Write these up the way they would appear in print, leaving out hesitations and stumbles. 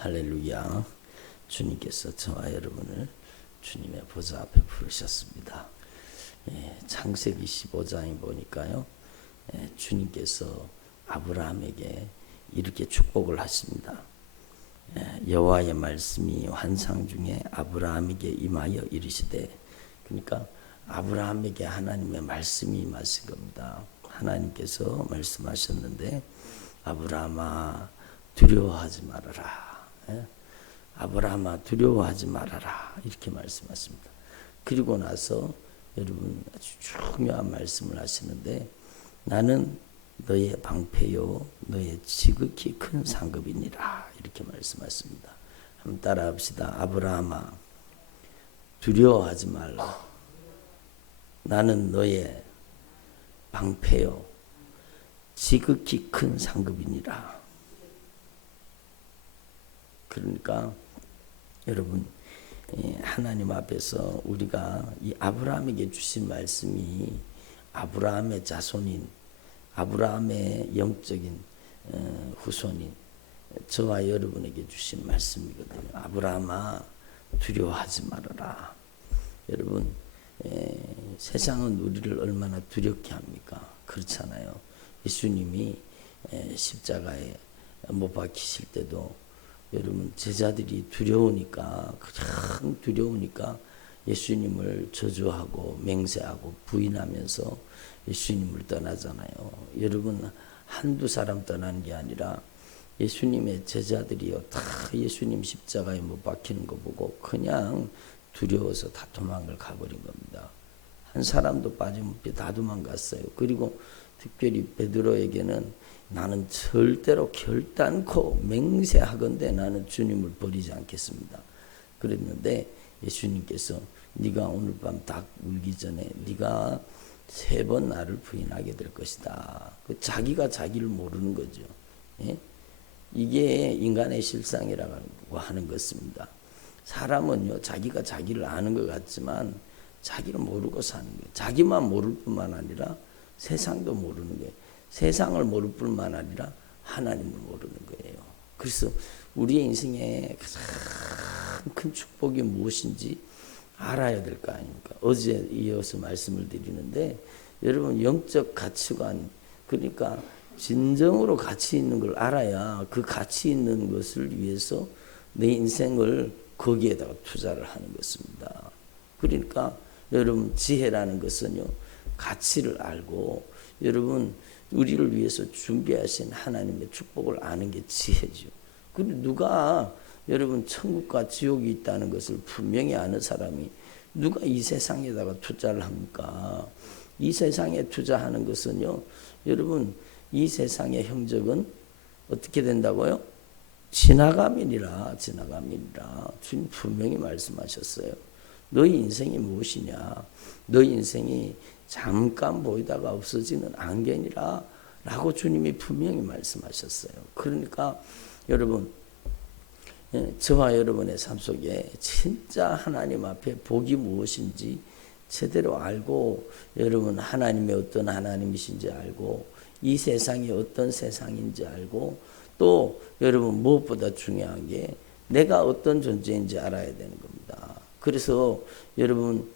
할렐루야. 주님께서 저와 여러분을 주님의 보좌 앞에 부르셨습니다. 창세기 15장에 보니까요, 주님께서 아브라함에게 이렇게 축복을 하십니다. 여호와의 말씀이 환상 중에 아브라함에게 임하여 이르시되, 그러니까 아브라함에게 하나님의 말씀이 임하신 겁니다. 하나님께서 말씀하셨는데, 아브라함아 두려워하지 말아라. 아브라함아 두려워하지 말아라, 이렇게 말씀하십니다. 그리고 나서 여러분 아주 중요한 말씀을 하시는데, 나는 너의 방패요 너의 지극히 큰 상급이니라, 이렇게 말씀하십니다. 한번 따라합시다. 아브라함아 두려워하지 말라. 나는 너의 방패요 지극히 큰 상급이니라. 그러니까 여러분, 하나님 앞에서 우리가 이 아브라함에게 주신 말씀이 아브라함의 자손인, 아브라함의 영적인 후손인 저와 여러분에게 주신 말씀이거든요. 아브라함아 두려워하지 말아라. 여러분, 세상은 우리를 얼마나 두렵게 합니까? 그렇잖아요. 예수님이 십자가에 못 박히실 때도 여러분 제자들이 두려우니까, 가장 두려우니까 예수님을 저주하고 맹세하고 부인하면서 예수님을 떠나잖아요. 여러분, 한두 사람 떠나는 게 아니라 예수님의 제자들이요, 다 예수님 십자가에 못 박히는 거 보고 그냥 두려워서 다 도망을 가버린 겁니다. 한 사람도 빠짐없이 다 도망갔어요. 그리고 특별히 베드로에게는 나는 절대로 결단코 맹세하건대 나는 주님을 버리지 않겠습니다. 그랬는데 예수님께서 네가 오늘 밤 닭 울기 전에 네가 3번 나를 부인하게 될 것이다. 자기가 자기를 모르는 거죠. 이게 인간의 실상이라고 하는 것입니다. 사람은요, 자기가 자기를 아는 것 같지만 자기를 모르고 사는 거예요. 자기만 모를 뿐만 아니라 세상도 모르는 거예요. 세상을 모를 뿐만 아니라 하나님을 모르는 거예요. 그래서 우리의 인생에 가장 큰 축복이 무엇인지 알아야 될 거 아닙니까? 어제 이어서 말씀을 드리는데, 여러분 영적 가치관, 그러니까 진정으로 가치 있는 걸 알아야 그 가치 있는 것을 위해서 내 인생을 거기에다가 투자를 하는 것입니다. 그러니까 여러분, 지혜라는 것은요, 가치를 알고 여러분 우리를 위해서 준비하신 하나님의 축복을 아는 게 지혜죠. 그런데 누가 여러분 천국과 지옥이 있다는 것을 분명히 아는 사람이 누가 이 세상에다가 투자를 합니까? 이 세상에 투자하는 것은요, 여러분 이 세상의 형적은 어떻게 된다고요? 지나감이니라. 지나감이니라. 주님 분명히 말씀하셨어요. 너희 인생이 무엇이냐? 너희 인생이 잠깐 보이다가 없어지는 안개니라 라고 주님이 분명히 말씀하셨어요. 그러니까 여러분, 저와 여러분의 삶 속에 진짜 하나님 앞에 복이 무엇인지 제대로 알고, 여러분 하나님의 어떤 하나님이신지 알고, 이 세상이 어떤 세상인지 알고, 또 여러분 무엇보다 중요한 게 내가 어떤 존재인지 알아야 되는 겁니다. 그래서 여러분,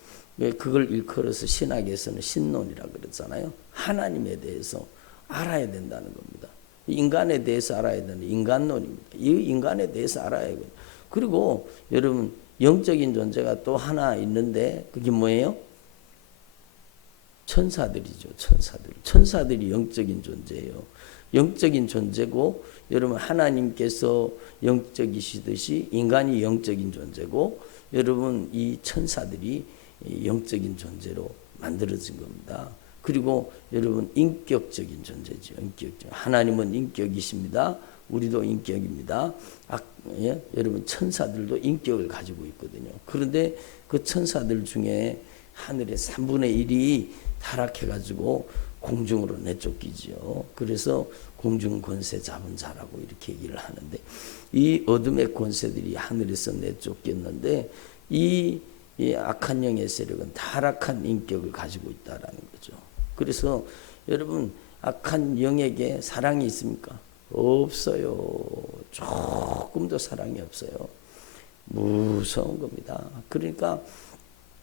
그걸 일컬어서 신학에서는 신론이라고 그러잖아요. 하나님에 대해서 알아야 된다는 겁니다. 인간에 대해서 알아야 되는 인간론입니다. 이 인간에 대해서 알아야 해요. 그리고 여러분 영적인 존재가 또 하나 있는데 그게 뭐예요? 천사들이죠. 천사들. 천사들이 영적인 존재예요. 영적인 존재고, 여러분 하나님께서 영적이시듯이 인간이 영적인 존재고, 여러분 이 천사들이 영적인 존재로 만들어진 겁니다. 그리고 여러분 인격적인 존재죠. 인격적. 하나님은 인격이십니다. 우리도 인격입니다. 여러분 천사들도 인격을 가지고 있거든요. 그런데 그 천사들 중에 하늘의 3분의 1이 타락해가지고 공중으로 내쫓기죠. 그래서 공중 권세 잡은 자라고 이렇게 얘기를 하는데, 이 어둠의 권세들이 하늘에서 내쫓겼는데 이 악한 영의 세력은 타락한 인격을 가지고 있다라는 거죠. 그래서 여러분 악한 영에게 사랑이 있습니까? 없어요. 조금도 사랑이 없어요. 무서운 겁니다. 그러니까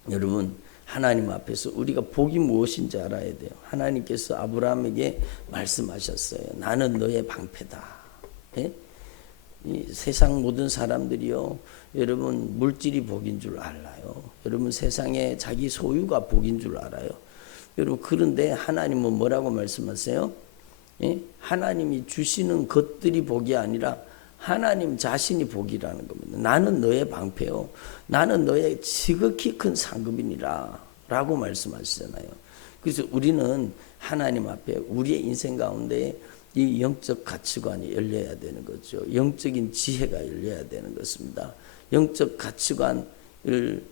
여러분 하나님 앞에서 우리가 복이 무엇인지 알아야 돼요. 하나님께서 아브라함에게 말씀하셨어요. 나는 너의 방패다. 예? 이 세상 모든 사람들이요, 여러분 물질이 복인 줄 알아요. 여러분 세상에 자기 소유가 복인 줄 알아요. 여러분 그런데 하나님은 뭐라고 말씀하세요? 예? 하나님이 주시는 것들이 복이 아니라 하나님 자신이 복이라는 겁니다. 나는 너의 방패요. 나는 너의 지극히 큰 상급이니라 라고 말씀하시잖아요. 그래서 우리는 하나님 앞에 우리의 인생 가운데 이 영적 가치관이 열려야 되는 거죠. 영적인 지혜가 열려야 되는 것입니다. 영적 가치관을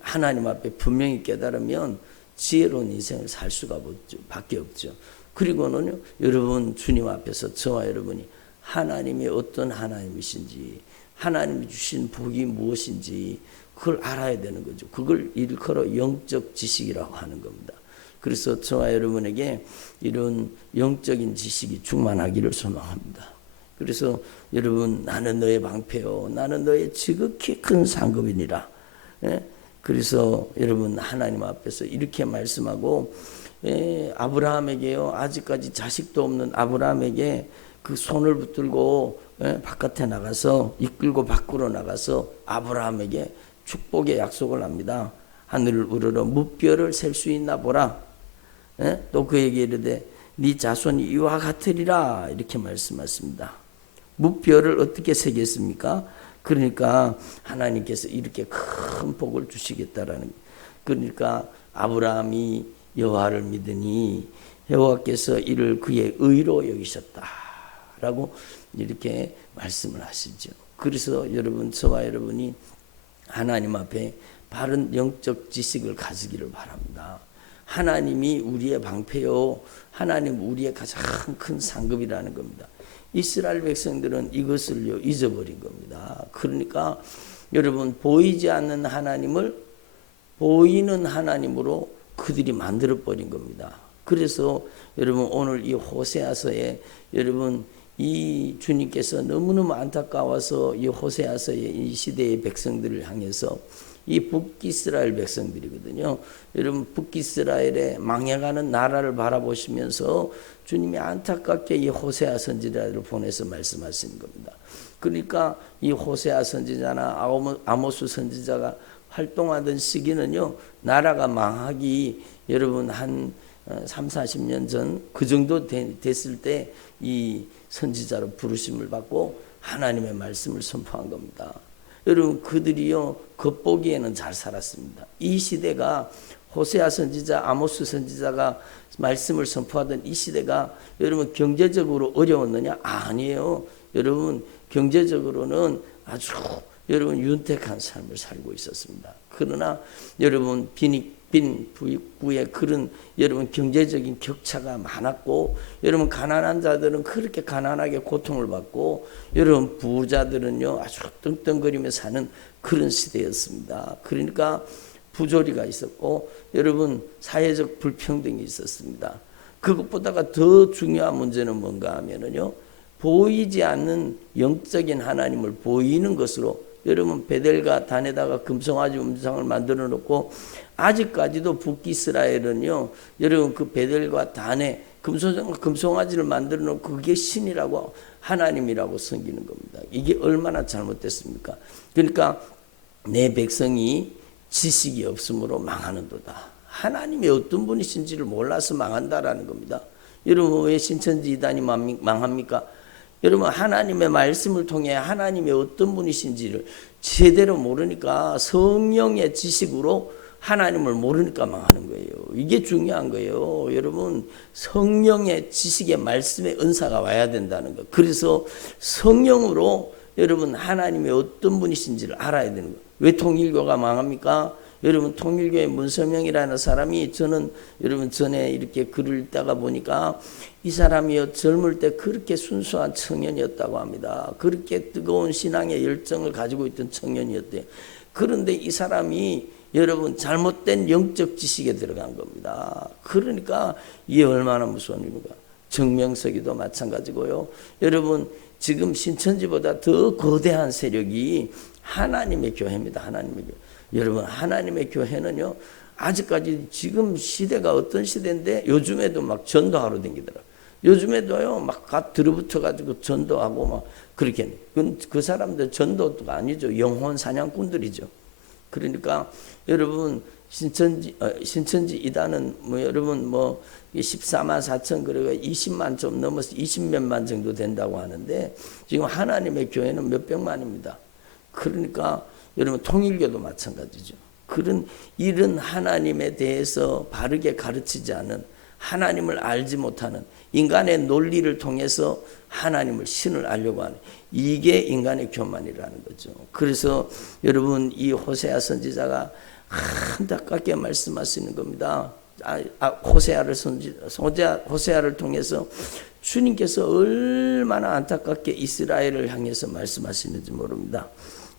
하나님 앞에 분명히 깨달으면 지혜로운 인생을 살 수가 밖에 없죠. 그리고는요, 여러분 주님 앞에서 저와 여러분이 하나님이 어떤 하나님이신지, 하나님이 주신 복이 무엇인지 그걸 알아야 되는 거죠. 그걸 일컬어 영적 지식이라고 하는 겁니다. 그래서 저와 여러분에게 이런 영적인 지식이 충만하기를 소망합니다. 그래서 여러분 나는 너의 방패요, 나는 너의 지극히 큰 상급이니라. 예? 그래서 여러분 하나님 앞에서 이렇게 말씀하고, 아브라함에게요, 아직까지 자식도 없는 아브라함에게 그 손을 붙들고 바깥에 나가서 이끌고 밖으로 나가서 아브라함에게 축복의 약속을 합니다. 하늘을 우러러 무뼈를 셀 수 있나 보라. 또 그에게 이르되 네 자손이 이와 같으리라 이렇게 말씀하십니다. 무뼈를 어떻게 세겠습니까? 그러니까 하나님께서 이렇게 큰 복을 주시겠다라는, 그러니까 아브라함이 여호와를 믿으니 여호와께서 이를 그의 의로 여기셨다라고 이렇게 말씀을 하시죠. 그래서 여러분 저와 여러분이 하나님 앞에 바른 영적 지식을 가지기를 바랍니다. 하나님이 우리의 방패요, 하나님 우리의 가장 큰 상급이라는 겁니다. 이스라엘 백성들은 이것을요 잊어버린 겁니다. 그러니까 여러분 보이지 않는 하나님을 보이는 하나님으로 그들이 만들어 버린 겁니다. 그래서 여러분 오늘 이 호세아서에 여러분 이 주님께서 너무너무 안타까워서 이 호세아서의 이 시대의 백성들을 향해서, 이 북이스라엘 백성들이거든요. 여러분 북이스라엘의 망해가는 나라를 바라보시면서 주님이 안타깝게 이 호세아 선지자를 보내서 말씀하시는 겁니다. 그러니까 이 호세아 선지자나 아모스 선지자가 활동하던 시기는요, 나라가 망하기 여러분 한 30-40년 전 그 정도 됐을 때 이 선지자로 부르심을 받고 하나님의 말씀을 선포한 겁니다. 여러분 그들이요 겉보기에는 잘 살았습니다. 이 시대가 호세아 선지자, 아모스 선지자가 말씀을 선포하던 이 시대가 여러분 경제적으로 어려웠느냐? 아니에요. 여러분 경제적으로는 아주 여러분 윤택한 삶을 살고 있었습니다. 그러나 여러분 빈 부의 그런 여러분 경제적인 격차가 많았고, 여러분 가난한 자들은 그렇게 가난하게 고통을 받고, 여러분 부자들은요 아주 떵떵거리며 사는 그런 시대였습니다. 그러니까 부조리가 있었고 여러분 사회적 불평등이 있었습니다. 그것보다가 더 중요한 문제는 뭔가 하면은요, 보이지 않는 영적인 하나님을 보이는 것으로 여러분 베델과 단에다가 금송아지 음상을 만들어 놓고, 아직까지도 북이스라엘은요 여러분 그 베델과 단에 금송아지를 만들어 놓고 그게 신이라고 하나님이라고 섬기는 겁니다. 이게 얼마나 잘못됐습니까? 그러니까 내 백성이 지식이 없으므로 망하는도다. 하나님이 어떤 분이신지를 몰라서 망한다라는 겁니다. 여러분 왜 신천지 이단이 망합니까? 여러분 하나님의 말씀을 통해 하나님이 어떤 분이신지를 제대로 모르니까, 성령의 지식으로 하나님을 모르니까 망하는 거예요. 이게 중요한 거예요. 여러분 성령의 지식의 말씀의 은사가 와야 된다는 거. 그래서 성령으로 여러분 하나님이 어떤 분이신지를 알아야 되는 거예요. 왜 통일교가 망합니까? 여러분 통일교의 문서명이라는 사람이, 저는 여러분 전에 이렇게 글을 읽다가 보니까 이 사람이요 젊을 때 그렇게 순수한 청년이었다고 합니다. 그렇게 뜨거운 신앙의 열정을 가지고 있던 청년이었대요. 그런데 이 사람이 여러분 잘못된 영적 지식에 들어간 겁니다. 그러니까 이게 얼마나 무서운 일인가. 정명석이도 마찬가지고요. 여러분 지금 신천지보다 더 거대한 세력이 하나님의 교회입니다. 하나님의 교회. 여러분 하나님의 교회는요 아직까지 지금 시대가 어떤 시대인데 요즘에도 막 전도하러 다니더라고요. 요즘에도요 막 들어붙어 가지고 전도하고 막 그렇게 그 사람들 전도가 아니죠. 영혼 사냥꾼들이죠. 그러니까 여러분 신천지 이단은 뭐 여러분 뭐 14만 4천 그래가 20만 좀 넘어서 20몇만 정도 된다고 하는데 지금 하나님의 교회는 몇백만입니다. 그러니까 여러분 통일교도 마찬가지죠. 그런 이런 하나님에 대해서 바르게 가르치지 않은 하나님을 알지 못하는 인간의 논리를 통해서 하나님을 신을 알려고 하는 이게 인간의 교만이라는 거죠. 그래서 여러분 이 호세아 선지자가 안타깝게 말씀하시는 겁니다. 호세아를 통해서 주님께서 얼마나 안타깝게 이스라엘을 향해서 말씀하시는지 모릅니다.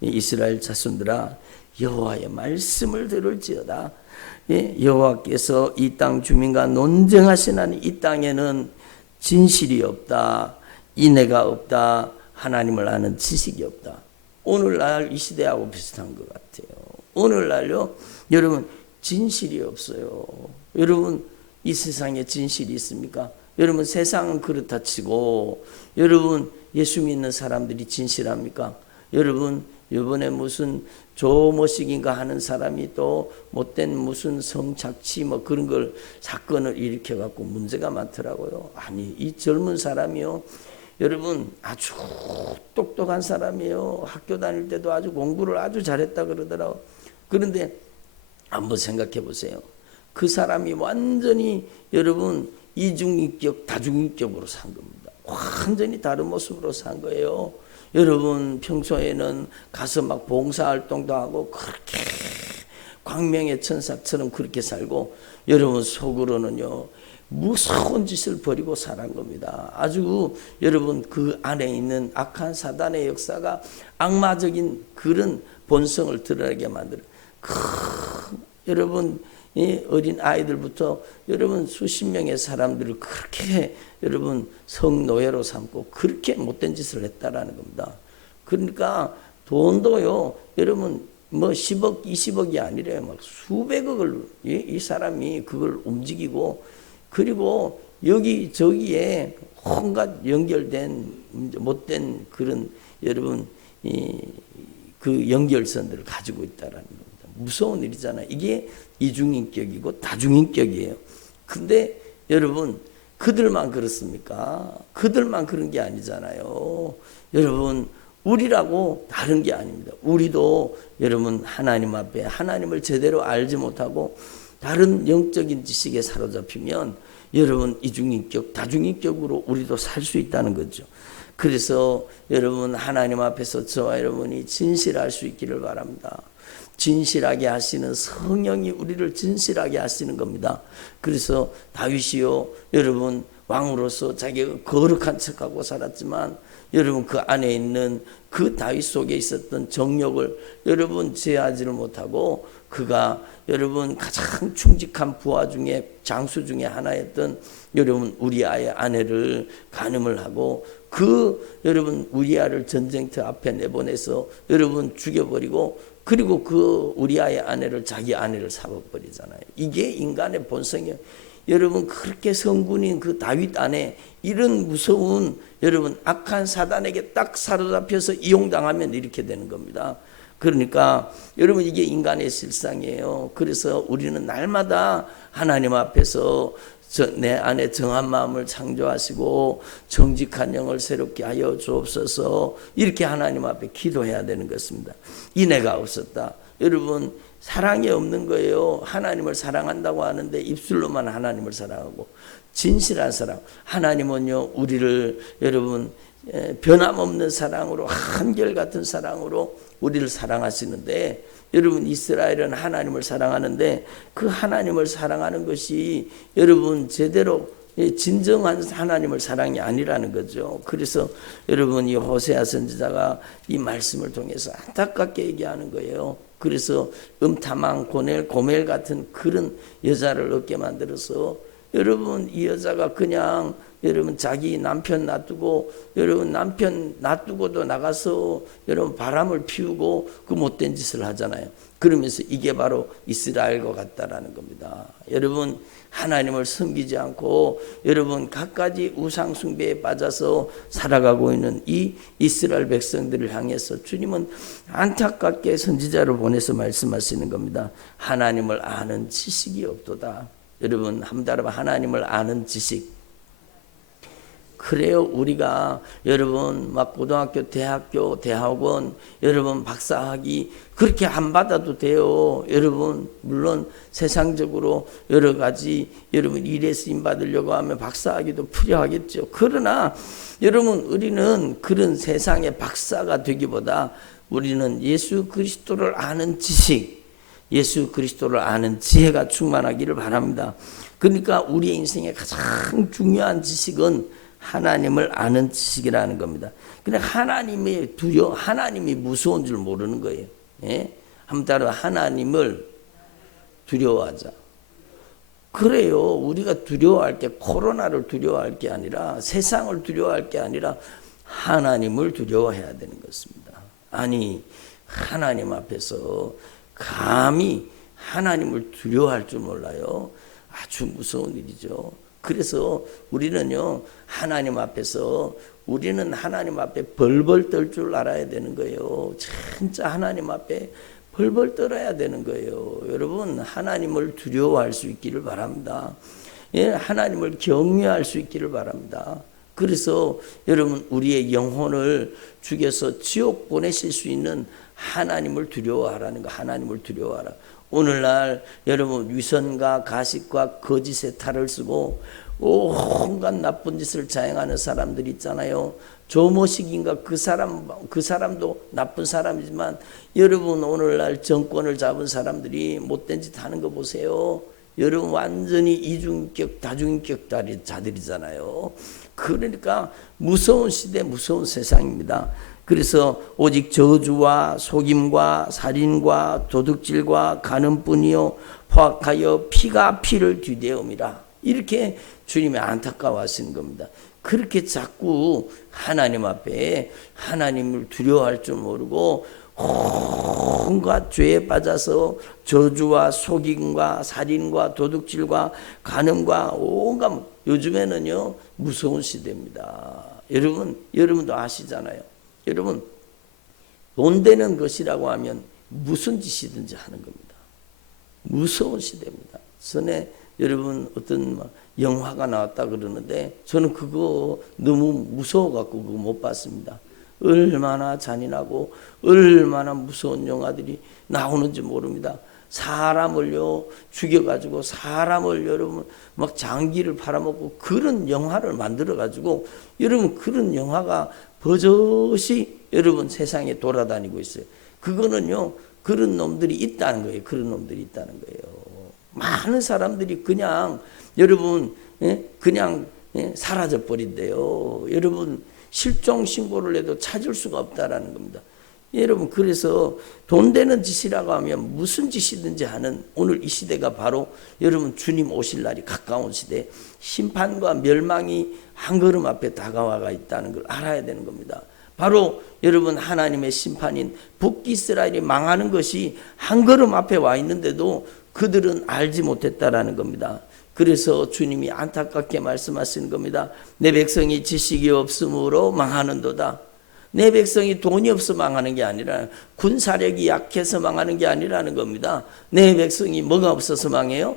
이스라엘 자손들아 여호와의 말씀을 들을지어다. 여호와께서 이 땅 주민과 논쟁하시나니 이 땅에는 진실이 없다. 인애가 없다. 하나님을 아는 지식이 없다. 오늘날 이 시대하고 비슷한 것 같아요. 오늘날요 여러분 진실이 없어요. 여러분 이 세상에 진실이 있습니까? 여러분 세상은 그렇다 치고 여러분 예수 믿는 사람들이 진실합니까? 여러분 이번에 무슨 조모식인가 하는 사람이 또 못된 무슨 성착취 뭐 그런 걸 사건을 일으켜 갖고 문제가 많더라고요. 아니 이 젊은 사람이요 여러분 아주 똑똑한 사람이에요. 학교 다닐 때도 아주 공부를 아주 잘했다 그러더라고요. 그런데 한번 생각해 보세요. 그 사람이 완전히 여러분 이중인격 다중인격으로 산 겁니다. 완전히 다른 모습으로 산 거예요. 여러분 평소에는 가서 막 봉사활동도 하고 그렇게 광명의 천사처럼 그렇게 살고 여러분 속으로는요 무서운 짓을 벌이고 살은 겁니다. 아주 여러분 그 안에 있는 악한 사단의 역사가 악마적인 그런 본성을 드러나게 만들어요. 여러분 어린 아이들부터 여러분 수십 명의 사람들을 그렇게 여러분 성노예로 삼고 그렇게 못된 짓을 했다라는 겁니다. 그러니까 돈도요 여러분 뭐 10억 20억이 아니래요. 막 수백억을 이 사람이 그걸 움직이고 그리고 여기 저기에 온갖 연결된 못된 그런 여러분 그 연결선들을 가지고 있다라는 겁니다. 무서운 일이잖아요. 이게 이중인격이고 다중인격이에요. 근데 여러분 그들만 그렇습니까? 그들만 그런 게 아니잖아요. 여러분 우리라고 다른 게 아닙니다. 우리도 여러분 하나님 앞에 하나님을 제대로 알지 못하고 다른 영적인 지식에 사로잡히면 여러분 이중인격 다중인격으로 우리도 살 수 있다는 거죠. 그래서 여러분 하나님 앞에서 저와 여러분이 진실할 수 있기를 바랍니다. 진실하게 하시는 성령이 우리를 진실하게 하시는 겁니다. 그래서 다윗이요 여러분 왕으로서 자기가 거룩한 척하고 살았지만 여러분 그 안에 있는 그 다윗 속에 있었던 정욕을 여러분 제어하지를 못하고 그가 여러분 가장 충직한 부하 중에 장수 중에 하나였던 여러분 우리아의 아내를 간음을 하고 그 여러분 우리아를 전쟁터 앞에 내보내서 여러분 죽여버리고 그리고 그 우리아의 아내를 자기 아내를 삼아버리잖아요. 이게 인간의 본성이에요. 여러분 그렇게 성군인 그 다윗 안에 이런 무서운 여러분 악한 사단에게 딱 사로잡혀서 이용당하면 이렇게 되는 겁니다. 그러니까 여러분 이게 인간의 실상이에요. 그래서 우리는 날마다 하나님 앞에서 내 안에 정한 마음을 창조하시고 정직한 영을 새롭게 하여 주옵소서 이렇게 하나님 앞에 기도해야 되는 것입니다. 인애가 없었다. 여러분 사랑이 없는 거예요. 하나님을 사랑한다고 하는데 입술로만 하나님을 사랑하고 진실한 사랑. 하나님은요 우리를 여러분 변함없는 사랑으로 한결같은 사랑으로 우리를 사랑하시는데 여러분 이스라엘은 하나님을 사랑하는데 그 하나님을 사랑하는 것이 여러분 제대로 진정한 하나님을 사랑이 아니라는 거죠. 그래서 여러분 이 호세아 선지자가 이 말씀을 통해서 안타깝게 얘기하는 거예요. 그래서 음타망 고멜 같은 그런 여자를 얻게 만들어서 여러분 이 여자가 그냥 여러분 자기 남편 놔두고 여러분 남편 놔두고도 나가서 여러분 바람을 피우고 그 못된 짓을 하잖아요. 그러면서 이게 바로 이스라엘과 같다라는 겁니다. 여러분 하나님을 섬기지 않고 여러분 갖가지 우상 숭배에 빠져서 살아가고 있는 이 이스라엘 백성들을 향해서 주님은 안타깝게 선지자를 보내서 말씀하시는 겁니다. 하나님을 아는 지식이 없도다. 여러분 한번 하나님을 아는 지식. 그래요. 우리가 여러분 막 고등학교, 대학교, 대학원, 여러분 박사학위 그렇게 안 받아도 돼요. 여러분 물론 세상적으로 여러 가지 여러분 일에 쓰임 받으려고 하면 박사학위도 필요하겠죠. 그러나 여러분 우리는 그런 세상의 박사가 되기보다 우리는 예수 그리스도를 아는 지식, 예수 그리스도를 아는 지혜가 충만하기를 바랍니다. 그러니까 우리의 인생의 가장 중요한 지식은 하나님을 아는 지식이라는 겁니다. 근데 하나님이 무서운 줄 모르는 거예요. 예? 한번 따라 하나님을 두려워하자. 그래요. 우리가 두려워할 게 코로나를 두려워할 게 아니라 세상을 두려워할 게 아니라 하나님을 두려워해야 되는 것입니다. 아니 하나님 앞에서 감히 하나님을 두려워할 줄 몰라요. 아주 무서운 일이죠. 그래서 우리는요 하나님 앞에서 우리는 하나님 앞에 벌벌 떨 줄 알아야 되는 거예요. 진짜 하나님 앞에 벌벌 떨어야 되는 거예요. 여러분 하나님을 두려워할 수 있기를 바랍니다. 예, 하나님을 경외할 수 있기를 바랍니다. 그래서 여러분 우리의 영혼을 죽여서 지옥 보내실 수 있는 하나님을 두려워하라는 거. 하나님을 두려워하라. 오늘날 여러분 위선과 가식과 거짓의 탈을 쓰고 온갖 나쁜 짓을 자행하는 사람들 있잖아요. 조모식인가 그 사람도 나쁜 사람이지만 여러분 오늘날 정권을 잡은 사람들이 못된 짓 하는 거 보세요. 여러분 완전히 이중인격 다중인격 자들이잖아요. 그러니까 무서운 시대 무서운 세상입니다. 그래서 오직 저주와 속임과 살인과 도둑질과 간음뿐이요 포악하여 피가 피를 뒤대음이라. 이렇게 주님이 안타까워하시는 겁니다. 그렇게 자꾸 하나님 앞에 하나님을 두려워할 줄 모르고 온갖 죄에 빠져서 저주와 속임과 살인과 도둑질과 간음과 온갖 요즘에는요 무서운 시대입니다. 여러분도 아시잖아요. 여러분 돈 되는 것이라고 하면 무슨 짓이든지 하는 겁니다. 무서운 시대입니다. 전에 여러분 어떤 영화가 나왔다 그러는데 저는 그거 너무 무서워갖고 그거 못 봤습니다. 얼마나 잔인하고 얼마나 무서운 영화들이 나오는지 모릅니다. 사람을요 죽여가지고 사람을 여러분 막 장기를 팔아먹고 그런 영화를 만들어가지고 여러분 그런 영화가 버젓이 여러분 세상에 돌아다니고 있어요. 그거는요 그런 놈들이 있다는 거예요. 그런 놈들이 있다는 거예요. 많은 사람들이 그냥 여러분 그냥 사라져 버린대요. 여러분 실종 신고를 해도 찾을 수가 없다라는 겁니다. 여러분 그래서 돈 되는 짓이라고 하면 무슨 짓이든지 하는 오늘 이 시대가 바로 여러분 주님 오실 날이 가까운 시대, 심판과 멸망이 한 걸음 앞에 다가와가 있다는 걸 알아야 되는 겁니다. 바로 여러분 하나님의 심판인 북이스라엘이 망하는 것이 한 걸음 앞에 와 있는데도 그들은 알지 못했다라는 겁니다. 그래서 주님이 안타깝게 말씀하시는 겁니다. 내 백성이 지식이 없으므로 망하는도다. 내 백성이 돈이 없어 망하는 게 아니라 군사력이 약해서 망하는 게 아니라는 겁니다. 내 백성이 뭐가 없어서 망해요?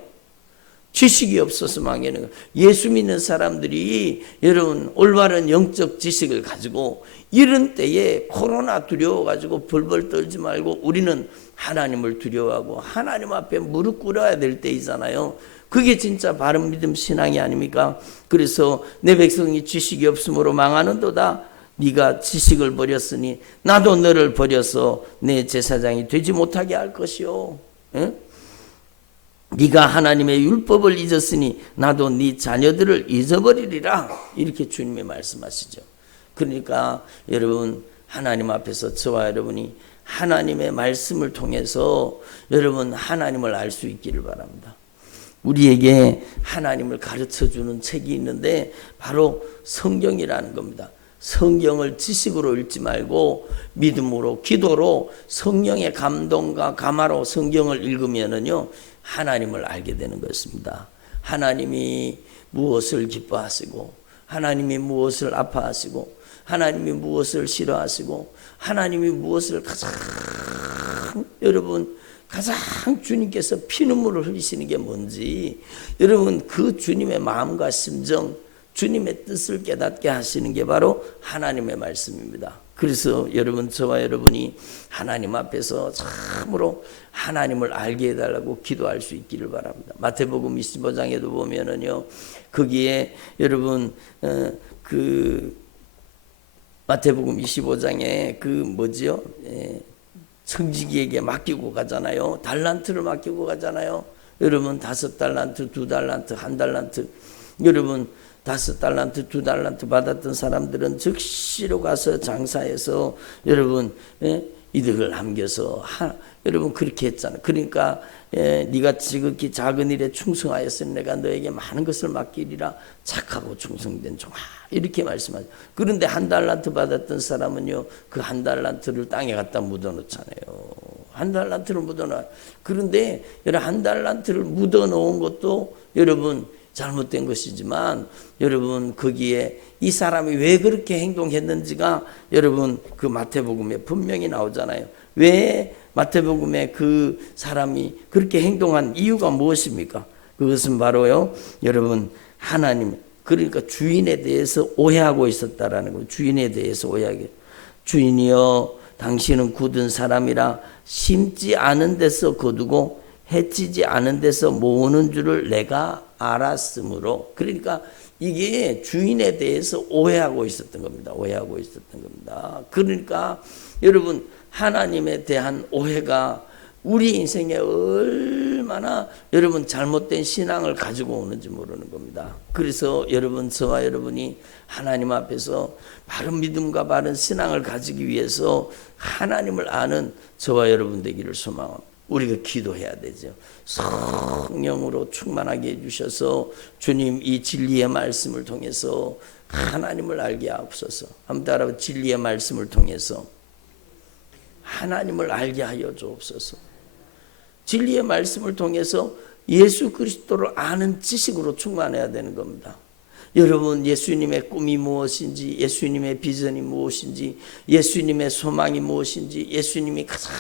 지식이 없어서 망하는 거예요. 예수 믿는 사람들이 여러분 올바른 영적 지식을 가지고 이런 때에 코로나 두려워가지고 벌벌 떨지 말고 우리는 하나님을 두려워하고 하나님 앞에 무릎 꿇어야 될 때이잖아요. 그게 진짜 바른 믿음 신앙이 아닙니까? 그래서 내 백성이 지식이 없으므로 망하는도다. 네가 지식을 버렸으니 나도 너를 버려서 내 제사장이 되지 못하게 할 것이요. 에? 네가 하나님의 율법을 잊었으니 나도 네 자녀들을 잊어버리리라. 이렇게 주님이 말씀하시죠. 그러니까 여러분 하나님 앞에서 저와 여러분이 하나님의 말씀을 통해서 여러분 하나님을 알 수 있기를 바랍니다. 우리에게 하나님을 가르쳐주는 책이 있는데 바로 성경이라는 겁니다. 성경을 지식으로 읽지 말고 믿음으로, 기도로, 성령의 감동과 감화로 성경을 읽으면은요 하나님을 알게 되는 것입니다. 하나님이 무엇을 기뻐하시고, 하나님이 무엇을 아파하시고, 하나님이 무엇을 싫어하시고, 하나님이 무엇을 가장 주님께서 피눈물을 흘리시는 게 뭔지, 여러분 그 주님의 마음과 심정, 주님의 뜻을 깨닫게 하시는 게 바로 하나님의 말씀입니다. 그래서 여러분, 저와 여러분이 하나님 앞에서 참으로 하나님을 알게 해달라고 기도할 수 있기를 바랍니다. 마태복음 25장에도 보면은요, 거기에 여러분 마태복음 25장에 청지기에게 맡기고 가잖아요. 달란트를 맡기고 가잖아요. 여러분 5달란트, 2달란트, 1달란트, 여러분 5달란트, 2달란트 받았던 사람들은 즉시로 가서 장사해서 여러분 이득을 남겨서 여러분 그렇게 했잖아요. 그러니까 네가 지극히 작은 일에 충성하였으니 내가 너에게 많은 것을 맡기리라. 착하고 충성된 종아, 이렇게 말씀하죠. 그런데 1달란트 받았던 사람은요, 그 1달란트를 땅에 갖다 묻어놓잖아요. 1달란트를 묻어놔. 그런데 여러분 1달란트를 묻어놓은 것도 여러분 잘못된 것이지만, 여러분 거기에 이 사람이 왜 그렇게 행동했는지가 여러분 그 마태복음에 분명히 나오잖아요. 왜 마태복음에 그 사람이 그렇게 행동한 이유가 무엇입니까? 그것은 바로요, 여러분 하나님, 그러니까 주인에 대해서 오해하고 있었다라는 거예요. 주인에 대해서 오해하게. 주인이여, 당신은 굳은 사람이라 심지 않은 데서 거두고 해치지 않은 데서 모으는 줄을 내가 알았으므로. 그러니까 이게 주인에 대해서 오해하고 있었던 겁니다. 오해하고 있었던 겁니다. 그러니까 여러분 하나님에 대한 오해가 우리 인생에 얼마나 여러분 잘못된 신앙을 가지고 오는지 모르는 겁니다. 그래서 여러분, 저와 여러분이 하나님 앞에서 바른 믿음과 바른 신앙을 가지기 위해서 하나님을 아는 저와 여러분 되기를 소망합니다. 우리가 기도해야 되죠. 성령으로 충만하게 해주셔서 주님 이 진리의 말씀을 통해서 하나님을 알게 하옵소서. 한번 따라서 진리의 말씀을 통해서 하나님을 알게 하여 주옵소서. 진리의 말씀을 통해서 예수 그리스도를 아는 지식으로 충만해야 되는 겁니다. 여러분, 예수님의 꿈이 무엇인지, 예수님의 비전이 무엇인지, 예수님의 소망이 무엇인지, 예수님이 가장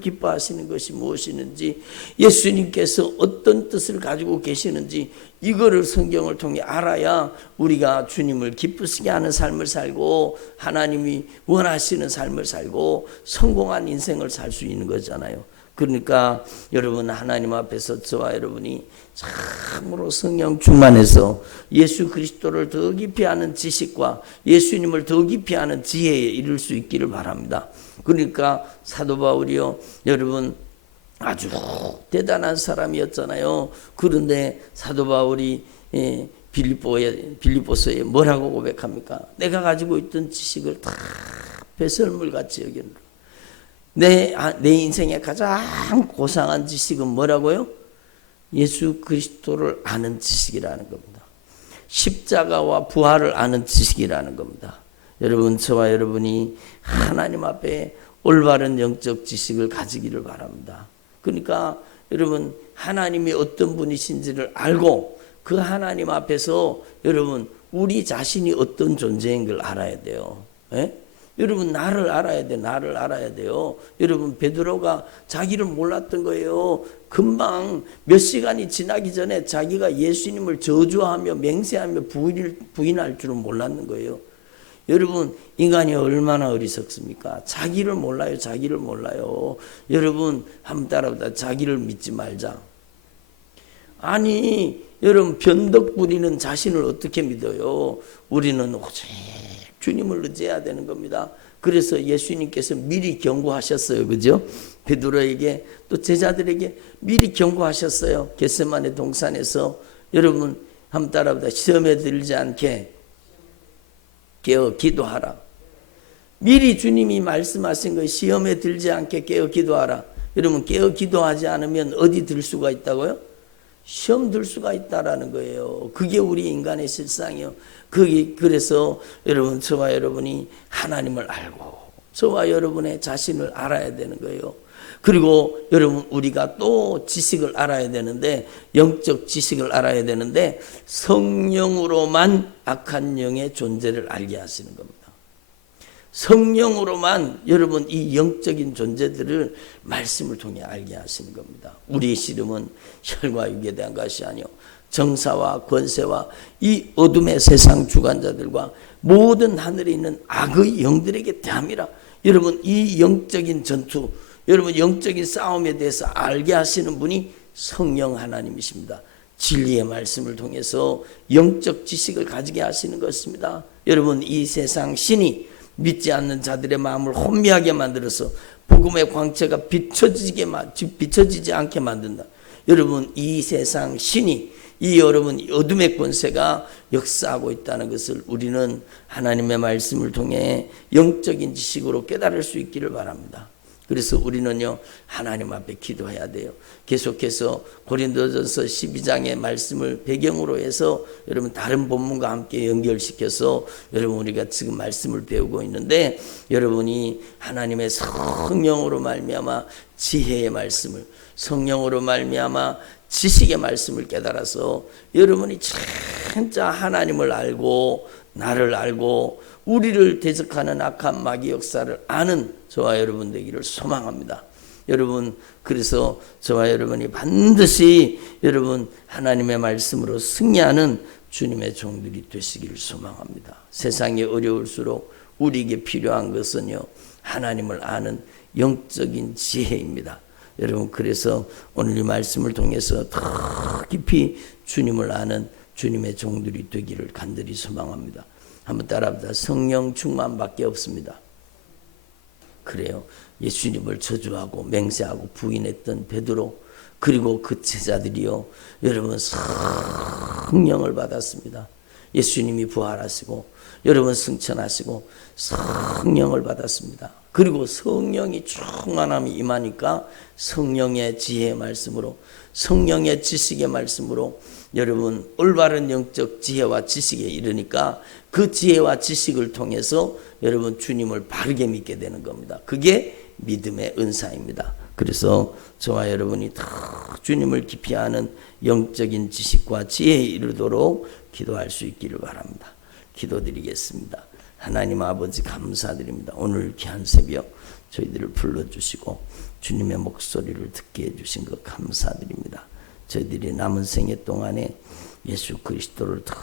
기뻐하시는 것이 무엇이는지, 예수님께서 어떤 뜻을 가지고 계시는지, 이거를 성경을 통해 알아야 우리가 주님을 기쁘시게 하는 삶을 살고 하나님이 원하시는 삶을 살고 성공한 인생을 살 수 있는 거잖아요. 그러니까 여러분, 하나님 앞에서 저와 여러분이 참으로 성령 충만해서 예수 그리스도를 더 깊이 아는 지식과 예수님을 더 깊이 아는 지혜에 이를 수 있기를 바랍니다. 그러니까 사도 바울이요, 여러분 아주 대단한 사람이었잖아요. 그런데 사도 바울이 빌립보서에 뭐라고 고백합니까? 내가 가지고 있던 지식을 다 배설물같이 여기는, 내 인생의 가장 고상한 지식은 뭐라고요? 예수 그리스도를 아는 지식이라는 겁니다. 십자가와 부활을 아는 지식이라는 겁니다. 여러분, 저와 여러분이 하나님 앞에 올바른 영적 지식을 가지기를 바랍니다. 그러니까 여러분, 하나님이 어떤 분이신지를 알고 그 하나님 앞에서 여러분 우리 자신이 어떤 존재인 걸 알아야 돼요. 예? 여러분, 나를 알아야 돼. 나를 알아야 돼요. 여러분, 베드로가 자기를 몰랐던 거예요. 금방 몇 시간이 지나기 전에 자기가 예수님을 저주하며 맹세하며 부인할 줄은 몰랐는 거예요. 여러분, 인간이 얼마나 어리석습니까? 자기를 몰라요. 자기를 몰라요. 여러분, 한번 따라보다 자기를 믿지 말자. 아니, 여러분, 변덕 부리는 자신을 어떻게 믿어요? 우리는 오직 주님을 의지해야 되는 겁니다. 그래서 예수님께서 미리 경고하셨어요. 그죠? 베드로에게 또 제자들에게 미리 경고하셨어요. 겟세마네 동산에서. 여러분, 한번 따라보다 시험에 들지 않게 깨어 기도하라. 미리 주님이 말씀하신 거, 시험에 들지 않게 깨어 기도하라. 여러분, 깨어 기도하지 않으면 어디 들 수가 있다고요? 시험 들 수가 있다라는 거예요. 그게 우리 인간의 실상이요. 그래서 여러분, 저와 여러분이 하나님을 알고 저와 여러분의 자신을 알아야 되는 거예요. 그리고 여러분, 우리가 또 지식을 알아야 되는데, 영적 지식을 알아야 되는데, 성령으로만 악한 영의 존재를 알게 하시는 겁니다. 성령으로만 여러분 이 영적인 존재들을 말씀을 통해 알게 하시는 겁니다. 우리의 씨름은 혈과 육에 대한 것이 아니요 정사와 권세와 이 어둠의 세상 주관자들과 모든 하늘에 있는 악의 영들에게 대함이라. 여러분, 이 영적인 전투, 여러분 영적인 싸움에 대해서 알게 하시는 분이 성령 하나님이십니다. 진리의 말씀을 통해서 영적 지식을 가지게 하시는 것입니다. 여러분, 이 세상 신이 믿지 않는 자들의 마음을 혼미하게 만들어서 복음의 광채가 비춰지지 않게 만든다. 여러분, 이 세상 신이, 이 여러분 어둠의 권세가 역사하고 있다는 것을 우리는 하나님의 말씀을 통해 영적인 지식으로 깨달을 수 있기를 바랍니다. 그래서 우리는요, 하나님 앞에 기도해야 돼요. 계속해서 고린도전서 12장의 말씀을 배경으로 해서 여러분 다른 본문과 함께 연결시켜서 여러분 우리가 지금 말씀을 배우고 있는데, 여러분이 하나님의 성령으로 말미암아 지혜의 말씀을, 성령으로 말미암아 지식의 말씀을 깨달아서 여러분이 진짜 하나님을 알고 나를 알고 우리를 대적하는 악한 마귀 역사를 아는 저와 여러분 되기를 소망합니다. 여러분, 그래서 저와 여러분이 반드시 여러분 하나님의 말씀으로 승리하는 주님의 종들이 되시기를 소망합니다. 세상이 어려울수록 우리에게 필요한 것은요, 하나님을 아는 영적인 지혜입니다. 여러분, 그래서 오늘 이 말씀을 통해서 더 깊이 주님을 아는 주님의 종들이 되기를 간절히 소망합니다. 한번 따라합니다. 성령 충만밖에 없습니다. 그래요. 예수님을 저주하고 맹세하고 부인했던 베드로, 그리고 그 제자들이요, 여러분 성령을 받았습니다. 예수님이 부활하시고 여러분 승천하시고 성령을 받았습니다. 그리고 성령이 충만함이 임하니까 성령의 지혜의 말씀으로, 성령의 지식의 말씀으로 여러분 올바른 영적 지혜와 지식에 이르니까 그 지혜와 지식을 통해서 여러분 주님을 바르게 믿게 되는 겁니다. 그게 믿음의 은사입니다. 그래서 저와 여러분이 다 주님을 깊이 아는 영적인 지식과 지혜에 이르도록 기도할 수 있기를 바랍니다. 기도드리겠습니다. 하나님 아버지, 감사드립니다. 오늘 귀한 새벽 저희들을 불러주시고 주님의 목소리를 듣게 해주신 것 감사드립니다. 저희들이 남은 생애 동안에 예수 그리스도를 더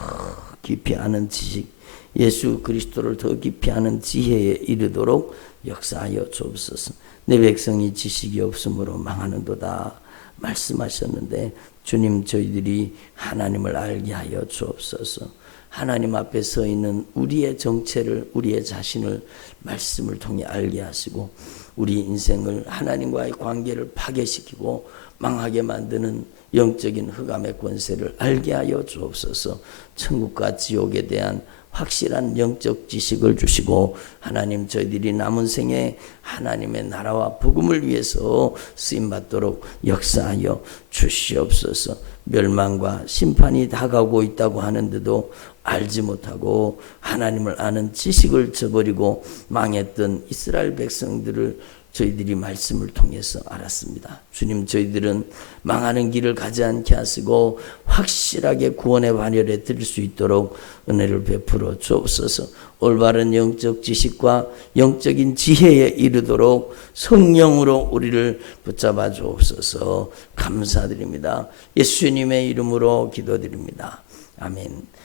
깊이 아는 지식, 예수 그리스도를 더 깊이 아는 지혜에 이르도록 역사하여 주옵소서. 내 백성이 지식이 없으므로 망하는도다 말씀하셨는데, 주님, 저희들이 하나님을 알게 하여 주옵소서. 하나님 앞에 서 있는 우리의 정체를, 우리의 자신을 말씀을 통해 알게 하시고, 우리 인생을, 하나님과의 관계를 파괴시키고 망하게 만드는 영적인 흑암의 권세를 알게 하여 주옵소서. 천국과 지옥에 대한 확실한 영적 지식을 주시고, 하나님, 저희들이 남은 생에 하나님의 나라와 복음을 위해서 쓰임받도록 역사하여 주시옵소서. 멸망과 심판이 다가오고 있다고 하는데도 알지 못하고 하나님을 아는 지식을 저버리고 망했던 이스라엘 백성들을 저희들이 말씀을 통해서 알았습니다. 주님, 저희들은 망하는 길을 가지 않게 하시고 확실하게 구원의 반열에 들 수 있도록 은혜를 베풀어 주옵소서. 올바른 영적 지식과 영적인 지혜에 이르도록 성령으로 우리를 붙잡아 주옵소서. 감사드립니다. 예수님의 이름으로 기도드립니다. 아멘.